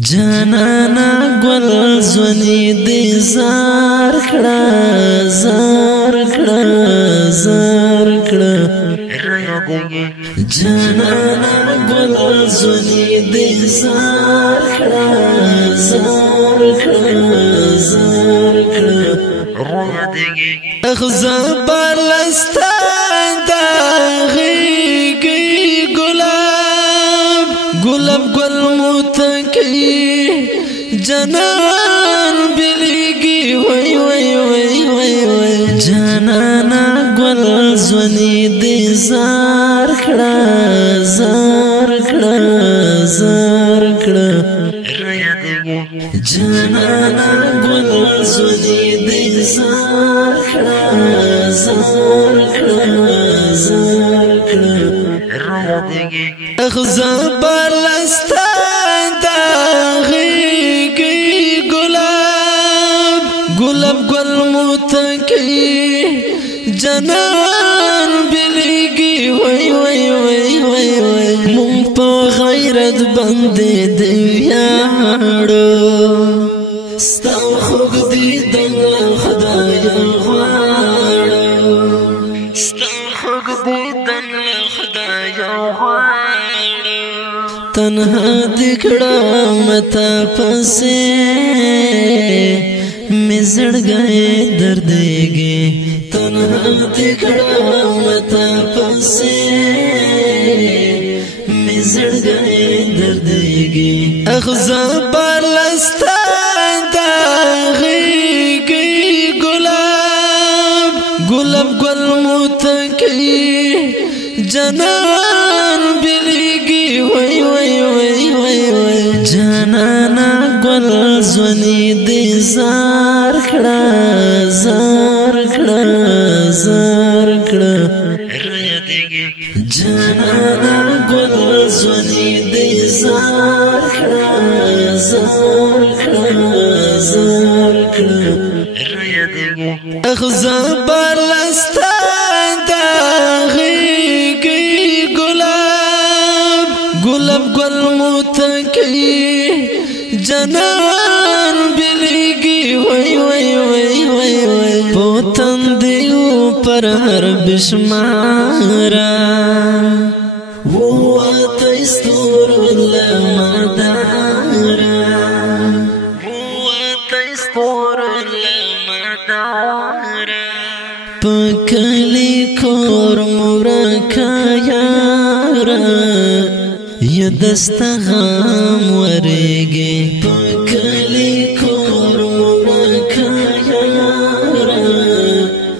جانانا گل زونی دی زار کڑا زار کڑا زار کڑا جانانا گل زونی دی زار کڑا زار کڑا زار کڑا اخزا بالستان دا غیگی گلاب گلاب گل متکی جنان بلیگی وی وی وی وی وی جانانا گل زونی دی زار کڑا زار کڑا زار کڑا جانانا گل زونی دی زار کڑا زار کڑا زار کڑا اخزا بالستان دا غیگی گلاب گلاب گل متکی جنان بلیگی وی وی وی وی وی مون پا غیرت بندی دیویاڑو ستاو خوگ دیدن خدایا غواڑو ستاو خوگ دیدن خدایا غواڑو تنها دکڑا متا پسے میں زڑ گئے دردگی تنها دکڑا متا پسے میں زڑ گئے دردگی اخزا بالستان دا غیگی گلاب گلاب گل متکی جنان بلیگی وی وی وی وی وی جانانا گل زونی دی زار کڑا زار کڑا زار کڑا جانانا گل زونی دی زار کڑا زار کڑا زار کڑا اخزا بالستان دا غیگی گلاب گلاب گل متکی جنان بلیگی وی وی وی وی وی پوتن دیو پر ہر بشمارا وہ تیستور لما دارا وہ تیستور لما دارا پکلی کور مورکا یارا یا دستا غام ورگی پکلی کور مورکا یارا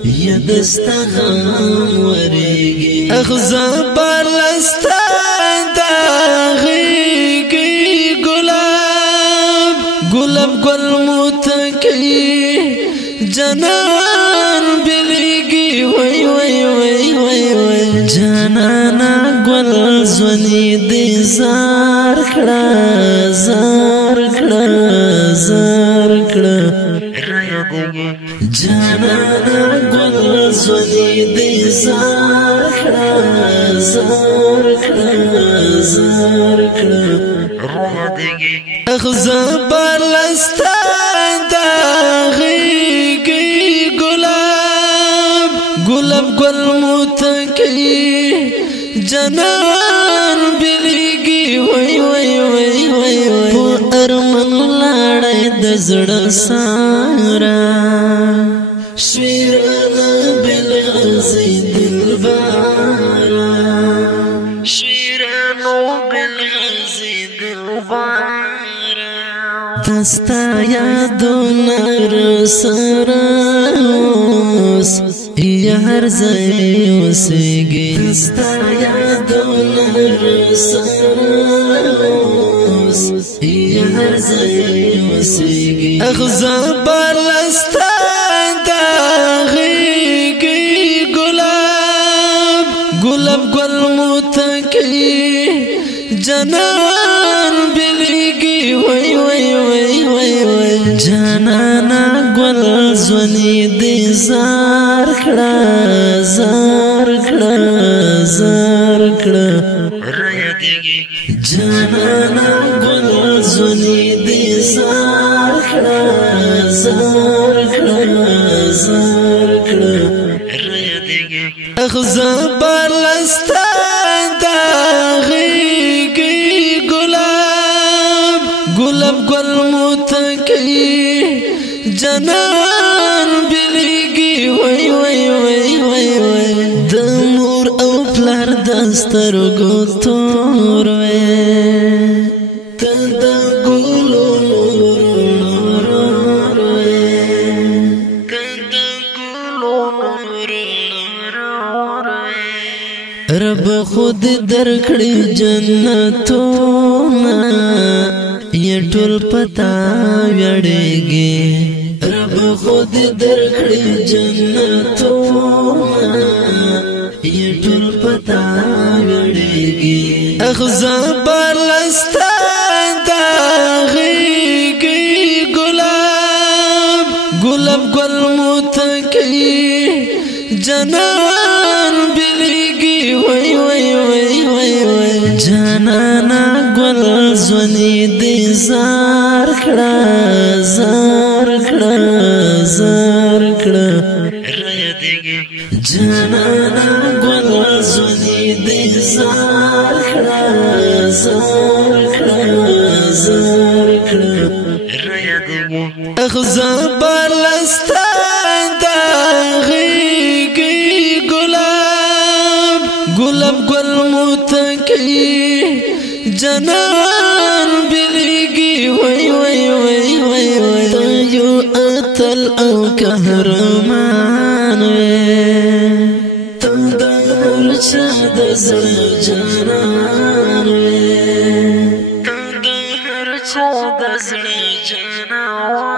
یا دستا غام ورگی اخزا بالستان دا غیگی گلاب گلاب گل متکی جنان بلیگی وی وی وی وی وی جانانا گل زونی دی زار کڑا زار کڑا زار کڑا جانانا گل زونی دی زار کڑا زار کڑا زار کڑا اخزا بالستان دا غیگی گلاب گلاب گل متکی جنان بلیگی وی وی وی وی وی پو ارمن لاڑی دزڑ سارا شویرانا بالغازی دلبارا شویرانو بالغازی دلبارا دستا یادو نر سراس یا ہر زیوسیگی دستا یادو نر سراس یا ہر زیوسیگی اخزا بالستان دا غیگی گلاب گلاب گل متکی جنان بلیگی وی وی وی وی وی جانانا گل زونی دی زار کڑا زار کڑا زار کڑا جانانا گل زونی زونی دی زار کړه زار کړه زار کړه اخزا بالستا دا غیږی ګلاب ګلاب ګل متکی جنان بلیږي وای وای وای وای وای د مور او پلار د سترګو تور وای د ګلو نور رب خود درکړي جنتونه یہ ټول پتا وړيږي رب خود درکړي جنتونه یہ ټول پتا وړيږي اخزا بالستا دا غیږي ګلاب ګلاب ګل متکی جنان بلیږي وای وای وای وای وای جانانا ګل زونی دی زار کړه زار کړه زار کړه جانانا ګل زونی دی زار کړه زار کړه زار کړه اخزا بالستا دا غیږي ګلاب ګلاب ګل متکی جنان بلیږي وای وای وای وای وای یو اتل او قهرمان وې ته د هر چا د زړه جانان وې ته د هر چا د زړه جانان